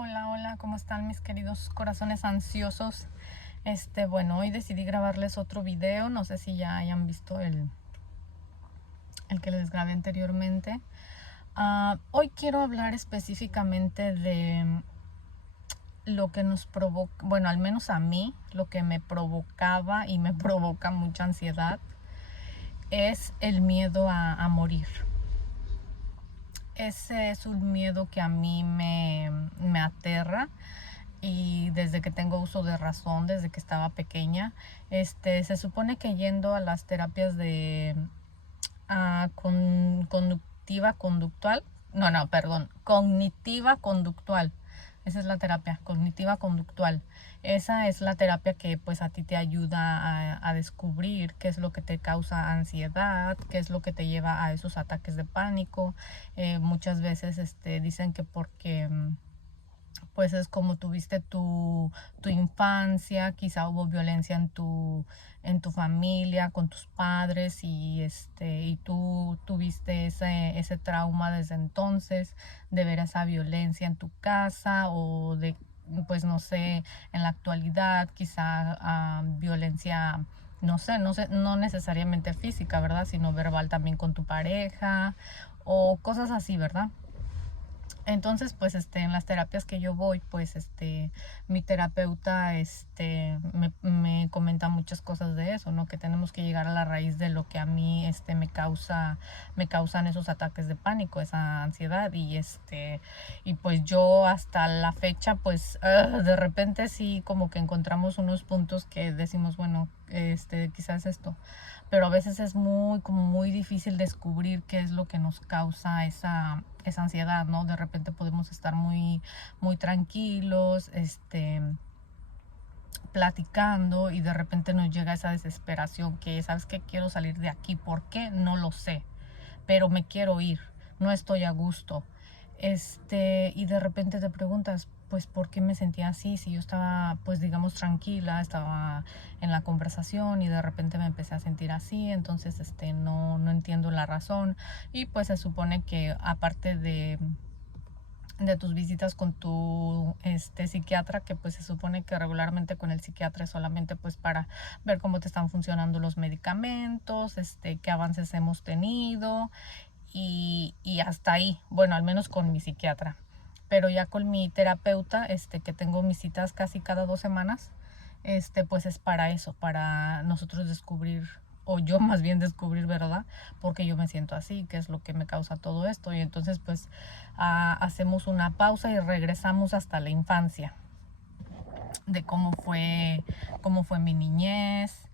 Hola, hola, ¿cómo están mis queridos corazones ansiosos? Bueno, hoy decidí grabarles otro video, no sé si ya hayan visto el que les grabé anteriormente. Hoy quiero hablar específicamente de lo que nos provoca, bueno, al menos a mí, lo que me provocaba y me provoca mucha ansiedad es el miedo a morir. Ese es un miedo que a mí me aterra y desde que tengo uso de razón, desde que estaba pequeña, se supone que yendo a las terapias de conductiva conductual, no, cognitiva conductual. Esa es la terapia, cognitiva conductual. Esa es la terapia que pues a ti te ayuda a descubrir qué es lo que te causa ansiedad, qué es lo que te lleva a esos ataques de pánico. Muchas veces dicen que porque pues es como tuviste tu infancia, quizá hubo violencia en tu familia, con tus padres y tú tuviste ese trauma desde entonces de ver esa violencia en tu casa o de, pues no sé, en la actualidad quizá violencia, no sé, no necesariamente física, ¿verdad? Sino verbal también con tu pareja o cosas así, ¿verdad? Entonces, pues, en las terapias que yo voy, pues, mi terapeuta, me comenta muchas cosas de eso, ¿no? Que tenemos que llegar a la raíz de lo que a mí, me causan esos ataques de pánico, esa ansiedad y pues yo hasta la fecha, pues, de repente sí como que encontramos unos puntos que decimos, bueno, quizás esto, pero a veces es como muy difícil descubrir qué es lo que nos causa esa ansiedad, ¿no? De repente podemos estar muy tranquilos, platicando y de repente nos llega esa desesperación que, ¿sabes qué? Quiero salir de aquí. ¿Por qué? No lo sé, pero me quiero ir, no estoy a gusto. Y de repente te preguntas, pues, ¿por qué me sentía así? Si yo estaba, pues, digamos, tranquila, estaba en la conversación y de repente me empecé a sentir así, entonces, no entiendo la razón. Y pues se supone que aparte de tus visitas con tu psiquiatra, que pues se supone que regularmente con el psiquiatra es solamente pues para ver cómo te están funcionando los medicamentos, qué avances hemos tenido y hasta ahí, bueno, al menos con mi psiquiatra. Pero ya con mi terapeuta, que tengo mis citas casi cada 2 semanas, pues es para eso, para nosotros descubrir, o yo más bien descubrir, ¿verdad? Porque yo me siento así, qué es lo que me causa todo esto. Y entonces pues hacemos una pausa y regresamos hasta la infancia, de cómo fue mi niñez,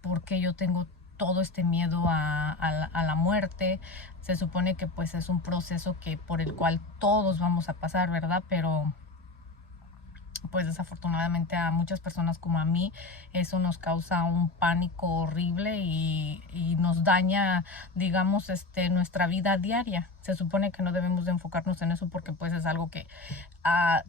porque yo tengo todo este miedo a la muerte. Se supone que pues es un proceso que por el cual todos vamos a pasar, ¿verdad? Pero pues desafortunadamente a muchas personas como a mí eso nos causa un pánico horrible y nos daña, digamos, nuestra vida diaria. Se supone que no debemos de enfocarnos en eso porque pues es algo que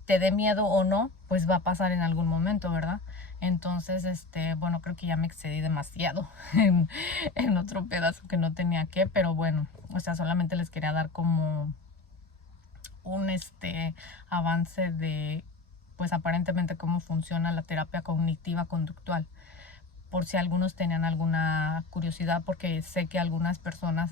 te dé miedo o no, pues va a pasar en algún momento, ¿verdad? Entonces, bueno, creo que ya me excedí demasiado en otro pedazo que no tenía que, pero bueno, o sea, solamente les quería dar como un avance de pues aparentemente cómo funciona la terapia cognitiva conductual, por si algunos tenían alguna curiosidad, porque sé que algunas personas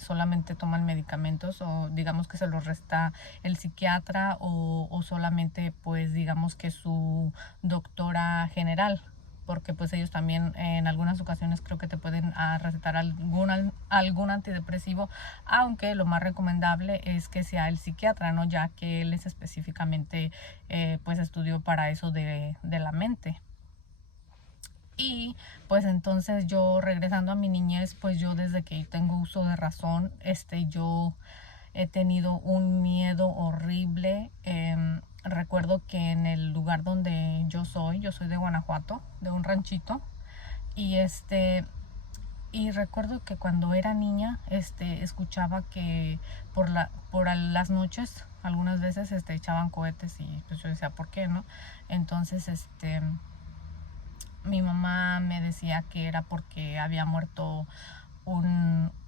solamente toman medicamentos o digamos que se los resta el psiquiatra o solamente pues digamos que su doctora general, porque pues ellos también en algunas ocasiones creo que te pueden recetar algún antidepresivo, aunque lo más recomendable es que sea el psiquiatra, ¿no? Ya que él es específicamente pues estudió para eso de la mente. Y pues entonces yo regresando a mi niñez, pues yo desde que tengo uso de razón, yo he tenido un miedo horrible. Recuerdo que en el lugar donde yo soy de Guanajuato, de un ranchito, y y recuerdo que cuando era niña, escuchaba que por las noches, algunas veces, echaban cohetes y pues yo decía, ¿por qué no? Entonces, mi mamá me decía que era porque había muerto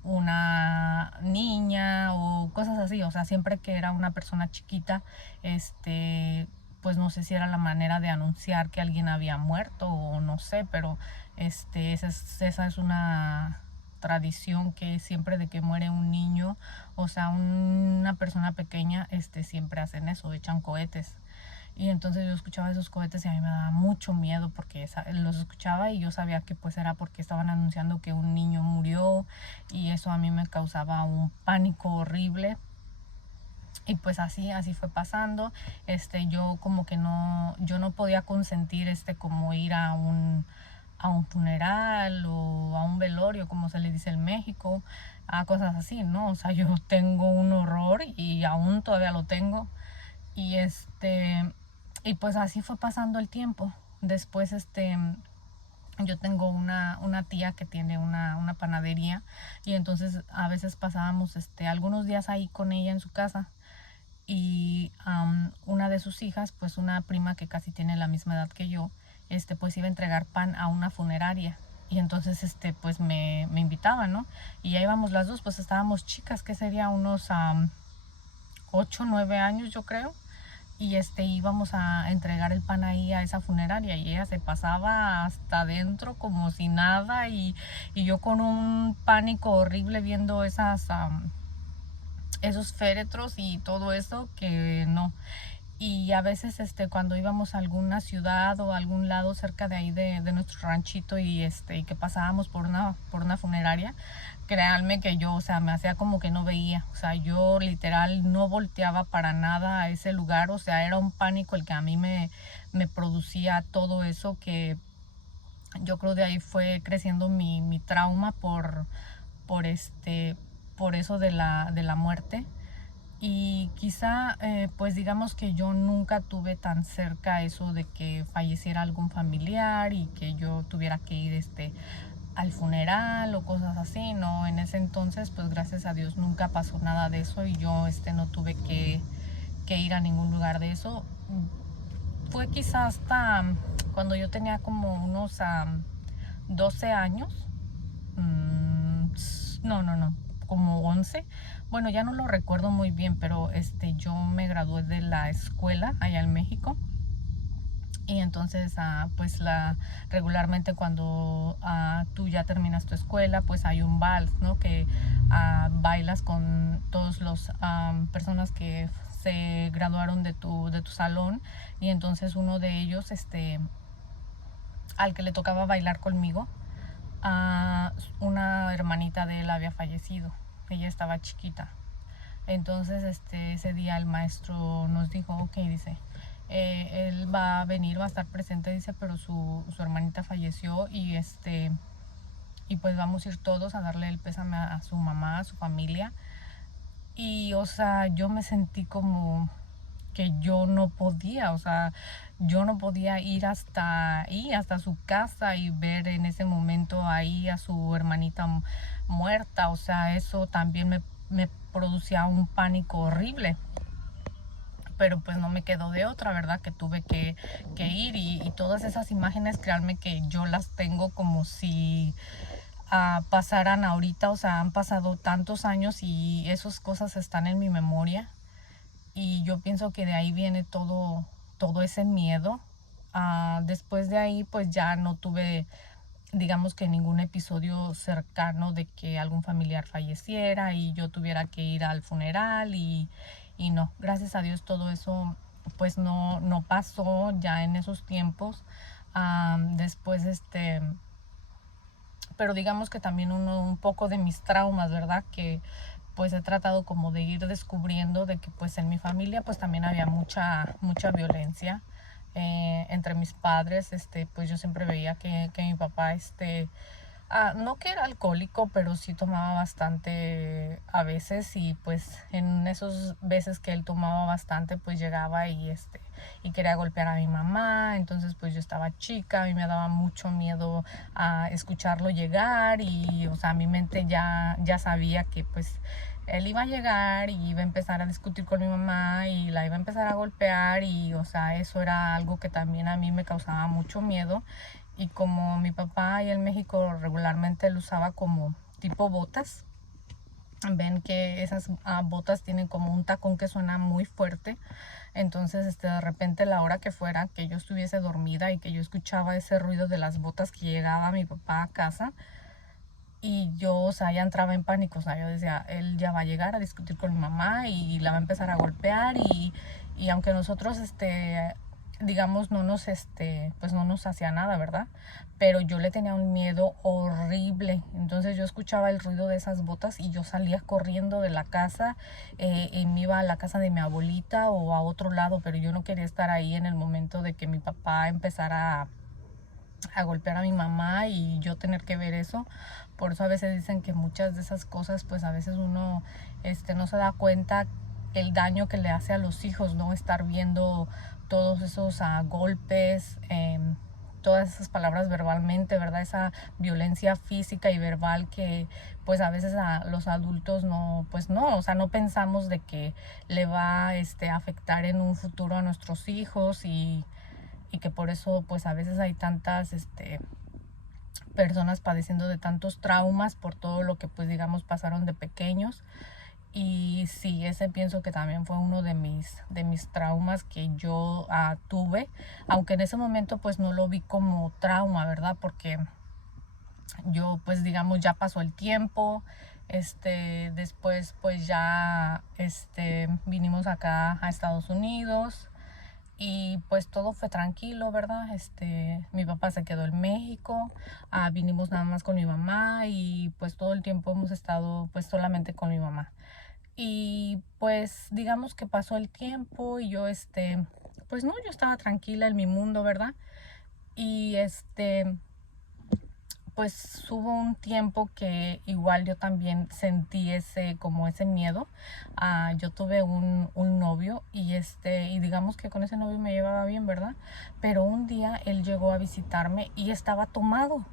una niña o cosas así. O sea, siempre que era una persona chiquita, pues no sé si era la manera de anunciar que alguien había muerto o no sé, pero esa es una tradición que siempre de que muere un niño, o sea, una persona pequeña, siempre hacen eso, echan cohetes. Y entonces yo escuchaba esos cohetes y a mí me daba mucho miedo porque los escuchaba y yo sabía que pues era porque estaban anunciando que un niño murió, y eso a mí me causaba un pánico horrible. Y pues así fue pasando. Yo como que yo no podía consentir como ir a un funeral o a un velorio, como se le dice en México, a cosas así, ¿no? O sea, yo tengo un horror y aún todavía lo tengo. Y y pues así fue pasando el tiempo. Después yo tengo una tía que tiene una panadería, y entonces a veces pasábamos algunos días ahí con ella en su casa. Y una de sus hijas, pues una prima que casi tiene la misma edad que yo, pues iba a entregar pan a una funeraria. Y entonces pues me invitaba, ¿no? Y ya íbamos las dos, pues estábamos chicas, que sería unos 8, 9 años yo creo. Y íbamos a entregar el pan ahí a esa funeraria, y ella se pasaba hasta adentro como si nada, y yo con un pánico horrible viendo esos féretros y todo eso, que no. Y a veces cuando íbamos a alguna ciudad o a algún lado cerca de ahí de nuestro ranchito, y que pasábamos por una funeraria, créanme que yo, o sea, me hacía como que no veía. O sea, yo literal no volteaba para nada a ese lugar. O sea, era un pánico el que a mí me producía todo eso, que yo creo de ahí fue creciendo mi trauma por por eso de la muerte. Y quizá pues digamos que yo nunca tuve tan cerca eso de que falleciera algún familiar y que yo tuviera que ir al funeral o cosas así. No, en ese entonces pues gracias a Dios nunca pasó nada de eso, y yo no tuve que ir a ningún lugar de eso. Fue quizá hasta cuando yo tenía como unos 12 años. No, como 11. Bueno, ya no lo recuerdo muy bien, pero yo me gradué de la escuela allá en México. Y entonces pues regularmente cuando tú ya terminas tu escuela, pues hay un vals, ¿no? Que bailas con todos los personas que se graduaron de tu salón. Y entonces uno de ellos, al que le tocaba bailar conmigo, una hermanita de él había fallecido. Ella estaba chiquita. Entonces ese día el maestro nos dijo, ok, dice, él va a venir, va a estar presente, dice, pero su hermanita falleció, y pues vamos a ir todos a darle el pésame a su mamá, a su familia. Y o sea, yo me sentí como que yo no podía, o sea, yo no podía ir hasta ahí, hasta su casa, y ver en ese momento ahí a su hermanita muerta. O sea, eso también me producía un pánico horrible. Pero pues no me quedó de otra, ¿verdad? Que tuve que ir, y todas esas imágenes, créanme que yo las tengo como si pasaran ahorita. O sea, han pasado tantos años y esas cosas están en mi memoria. Y yo pienso que de ahí viene todo ese miedo. Después de ahí pues ya no tuve, digamos que ningún episodio cercano de que algún familiar falleciera y yo tuviera que ir al funeral, y no, gracias a Dios todo eso pues no pasó ya en esos tiempos. Después pero digamos que también un poco de mis traumas, ¿verdad? Que pues he tratado como de ir descubriendo de que pues en mi familia pues también había mucha violencia entre mis padres. Pues yo siempre veía que mi papá no que era alcohólico, pero sí tomaba bastante a veces, y pues en esos veces que él tomaba bastante pues llegaba y quería golpear a mi mamá. Entonces pues yo estaba chica y me daba mucho miedo a escucharlo llegar, y o sea mi mente ya sabía que pues él iba a llegar y iba a empezar a discutir con mi mamá y la iba a empezar a golpear, y o sea eso era algo que también a mí me causaba mucho miedo. Y como mi papá y en México regularmente él usaba como tipo botas. Ven que esas botas tienen como un tacón que suena muy fuerte. Entonces de repente la hora que fuera que yo estuviese dormida y que yo escuchaba ese ruido de las botas que llegaba mi papá a casa, y yo, o sea, ya entraba en pánico. O sea, yo decía, él ya va a llegar a discutir con mi mamá y la va a empezar a golpear. Y aunque nosotros, digamos, no nos, pues no nos hacía nada, ¿verdad? Pero yo le tenía un miedo horrible. Entonces yo escuchaba el ruido de esas botas y yo salía corriendo de la casa, y me iba a la casa de mi abuelita o a otro lado, pero yo no quería estar ahí en el momento de que mi papá empezara a golpear a mi mamá y yo tener que ver eso. Por eso a veces dicen que muchas de esas cosas, pues a veces uno no se da cuenta el daño que le hace a los hijos, ¿no? Estar viendo todos esos golpes, todas esas palabras verbalmente, ¿verdad? Esa violencia física y verbal que pues a veces a los adultos no, pues no, o sea, no pensamos de que le va a afectar en un futuro a nuestros hijos, y que por eso pues a veces hay tantas personas padeciendo de tantos traumas por todo lo que pues digamos pasaron de pequeños. Y sí, ese pienso que también fue uno de mis traumas que yo tuve, aunque en ese momento pues no lo vi como trauma, ¿verdad? Porque yo pues digamos ya pasó el tiempo. Después pues ya vinimos acá a Estados Unidos y pues todo fue tranquilo, ¿verdad? Mi papá se quedó en México, vinimos nada más con mi mamá y pues todo el tiempo hemos estado pues solamente con mi mamá. Y pues digamos que pasó el tiempo y yo pues no, yo estaba tranquila en mi mundo, ¿verdad? Y pues hubo un tiempo que igual yo también sentí como ese miedo. Yo tuve un novio y digamos que con ese novio me llevaba bien, ¿verdad? Pero un día él llegó a visitarme y estaba tomado.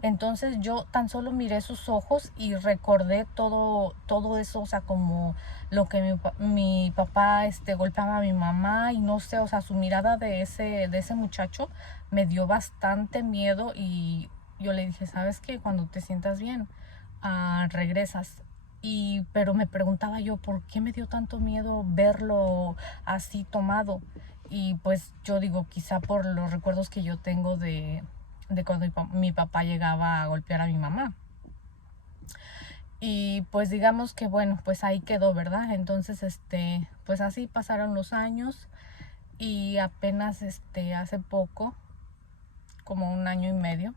Entonces yo tan solo miré sus ojos y recordé todo eso, o sea, como lo que mi papá golpeaba a mi mamá y no sé, o sea, su mirada de ese muchacho me dio bastante miedo. Y yo le dije, ¿sabes qué? Cuando te sientas bien, regresas. Pero me preguntaba yo, ¿por qué me dio tanto miedo verlo así tomado? Y pues yo digo, quizá por los recuerdos que yo tengo de cuando mi papá llegaba a golpear a mi mamá. Y pues digamos que bueno, pues ahí quedó, ¿verdad? Entonces, pues así pasaron los años y apenas hace poco, como un año y medio,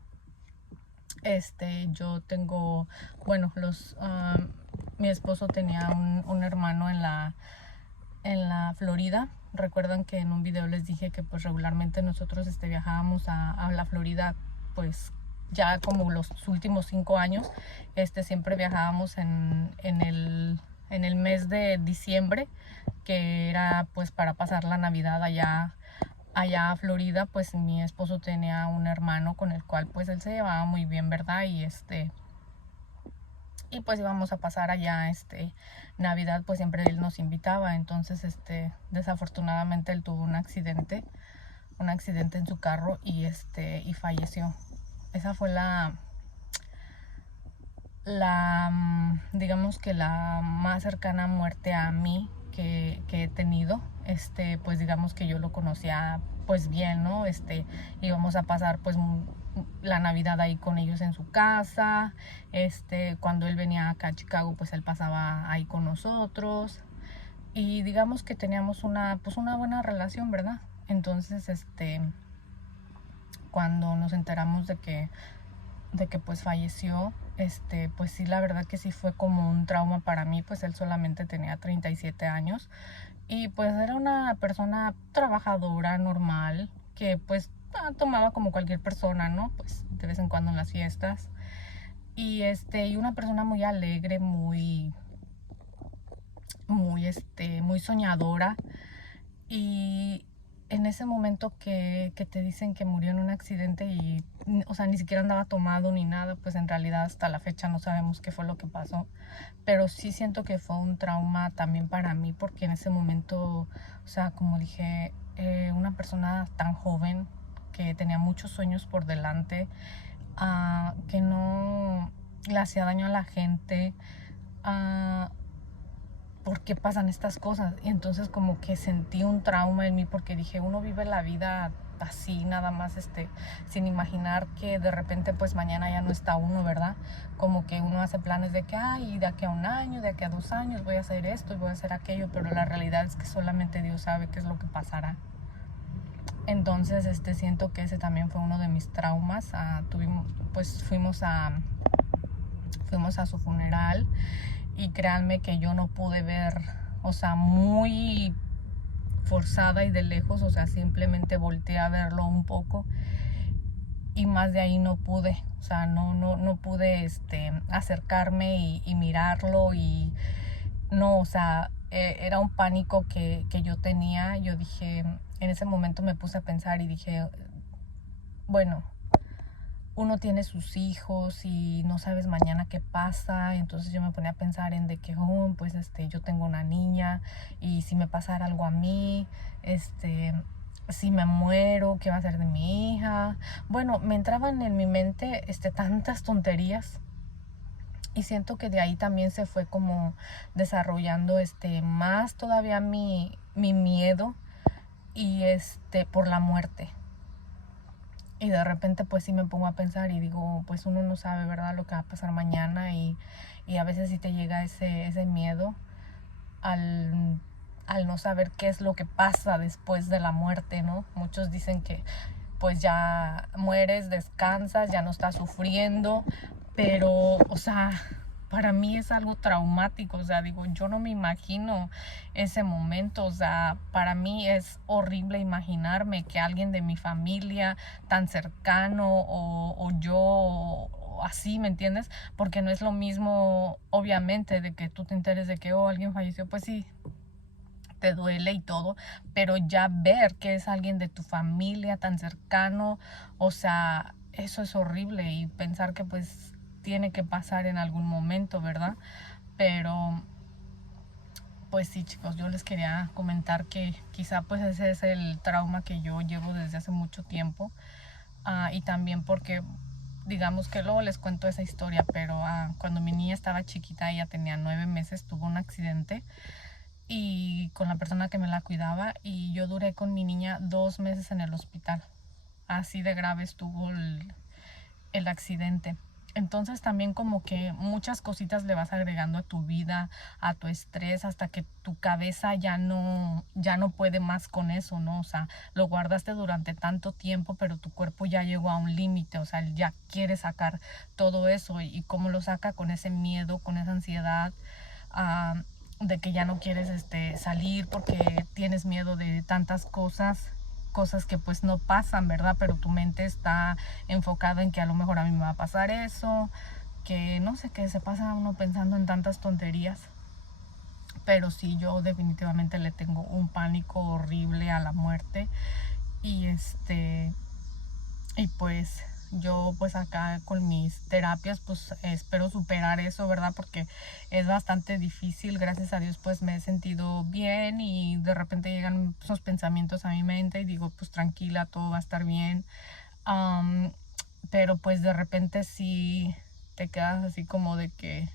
yo tengo, bueno, mi esposo tenía un hermano en la Florida. Recuerdan que en un video les dije que pues regularmente nosotros viajábamos a la Florida, pues ya como los últimos 5 años, siempre viajábamos en el mes de diciembre, que era pues para pasar la Navidad allá a Florida. Pues mi esposo tenía un hermano con el cual pues él se llevaba muy bien, ¿verdad? Y pues íbamos a pasar allá Navidad, pues siempre él nos invitaba. Entonces desafortunadamente él tuvo un accidente en su carro y falleció. Esa fue digamos que la más cercana muerte a mí que he tenido. Pues digamos que yo lo conocía pues bien, ¿no? Íbamos a pasar pues la Navidad ahí con ellos en su casa. Cuando él venía acá a Chicago, pues él pasaba ahí con nosotros. Y digamos que teníamos pues una buena relación, ¿verdad? Entonces, cuando nos enteramos de que pues falleció, pues sí, la verdad que sí fue como un trauma para mí. Pues él solamente tenía 37 años y pues era una persona trabajadora, normal, que pues tomaba como cualquier persona, ¿no? Pues de vez en cuando en las fiestas. Y una persona muy alegre, muy soñadora. Y en ese momento que te dicen que murió en un accidente y, o sea, ni siquiera andaba tomado ni nada, pues en realidad hasta la fecha no sabemos qué fue lo que pasó. Pero sí siento que fue un trauma también para mí, porque en ese momento, o sea, como dije, una persona tan joven que tenía muchos sueños por delante, que no, le hacía daño a la gente, ¿por qué pasan estas cosas? Y entonces como que sentí un trauma en mí porque dije, uno vive la vida así nada más, sin imaginar que de repente pues mañana ya no está uno, ¿verdad? Como que uno hace planes de que, ay, de aquí a 1 año, de aquí a 2 años voy a hacer esto y voy a hacer aquello, pero la realidad es que solamente Dios sabe qué es lo que pasará. Entonces, siento que ese también fue uno de mis traumas. Pues fuimos a su funeral y créanme que yo no pude ver, o sea, muy forzada y de lejos, o sea, simplemente volteé a verlo un poco y más de ahí no pude, o sea, no pude acercarme y mirarlo y no, o sea, era un pánico que yo tenía. Yo dije, en ese momento me puse a pensar y dije, bueno, uno tiene sus hijos y no sabes mañana qué pasa. Entonces yo me ponía a pensar en de que, oh, pues yo tengo una niña y si me pasara algo a mí, si me muero, ¿qué va a ser de mi hija? Bueno, me entraban en mi mente tantas tonterías. Y siento que de ahí también se fue como desarrollando más todavía mi miedo y por la muerte. Y de repente pues sí me pongo a pensar y digo, pues uno no sabe, ¿verdad?, lo que va a pasar mañana y a veces sí te llega ese miedo al, al no saber qué es lo que pasa después de la muerte, ¿no? Muchos dicen que pues ya mueres, descansas, ya no estás sufriendo, pero, o sea, para mí es algo traumático, o sea, digo, yo no me imagino ese momento, o sea, para mí es horrible imaginarme que alguien de mi familia tan cercano o yo o así, ¿me entiendes? Porque no es lo mismo, obviamente, de que tú te enteres de que, oh, alguien falleció, pues sí, te duele y todo, pero ya ver que es alguien de tu familia tan cercano, o sea, eso es horrible y pensar que pues tiene que pasar en algún momento, ¿verdad? Pero pues sí, chicos, yo les quería comentar que quizá pues ese es el trauma que yo llevo desde hace mucho tiempo. Y también porque digamos que luego les cuento esa historia, pero cuando mi niña estaba chiquita, ella tenía 9 meses, tuvo un accidente y con la persona que me la cuidaba y yo duré con mi niña 2 meses en el hospital. Así de grave estuvo el accidente. Entonces también como que muchas cositas le vas agregando a tu vida, a tu estrés, hasta que tu cabeza ya no puede más con eso, ¿no? O sea, lo guardaste durante tanto tiempo, pero tu cuerpo ya llegó a un límite, o sea, ya quiere sacar todo eso y cómo lo saca con ese miedo, con esa ansiedad, de que ya no quieres salir porque tienes miedo de tantas cosas que pues no pasan, ¿verdad? Pero tu mente está enfocada en que a lo mejor a mí me va a pasar eso, que no sé, que se pasa uno pensando en tantas tonterías. Pero sí, yo definitivamente le tengo un pánico horrible a la muerte y y pues yo pues acá con mis terapias pues espero superar eso, ¿verdad? Porque es bastante difícil. Gracias a Dios pues me he sentido bien y de repente llegan esos pensamientos a mi mente y digo pues tranquila, todo va a estar bien. Pero pues de repente sí te quedas así como de que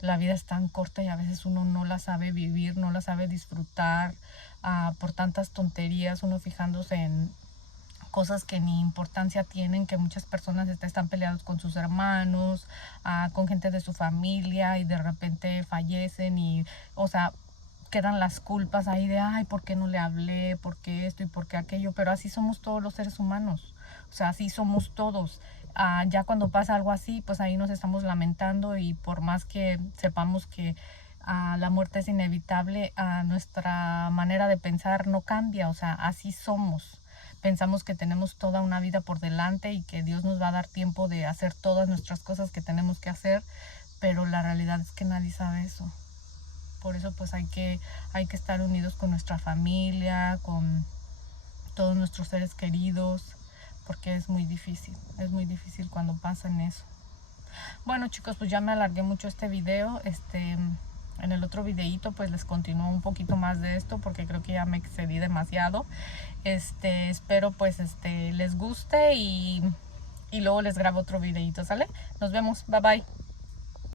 la vida es tan corta y a veces uno no la sabe vivir, no la sabe disfrutar, por tantas tonterías, uno fijándose en cosas que ni importancia tienen, que muchas personas están peleados con sus hermanos, con gente de su familia y de repente fallecen y, o sea, quedan las culpas ahí de, ay, ¿por qué no le hablé? ¿Por qué esto y por qué aquello? Pero así somos todos los seres humanos, o sea, así somos todos. Ya cuando pasa algo así, pues ahí nos estamos lamentando y por más que sepamos que la muerte es inevitable, nuestra manera de pensar no cambia, o sea, así somos. Pensamos que tenemos toda una vida por delante y que Dios nos va a dar tiempo de hacer todas nuestras cosas que tenemos que hacer, pero la realidad es que nadie sabe eso. Por eso pues hay que estar unidos con nuestra familia, con todos nuestros seres queridos, porque es muy difícil cuando pasa en eso. Bueno, chicos, pues ya me alargué mucho este video. En el otro videito pues les continúo un poquito más de esto porque creo que ya me excedí demasiado. Espero pues les guste y y luego les grabo otro videito, ¿sale? Nos vemos, bye bye.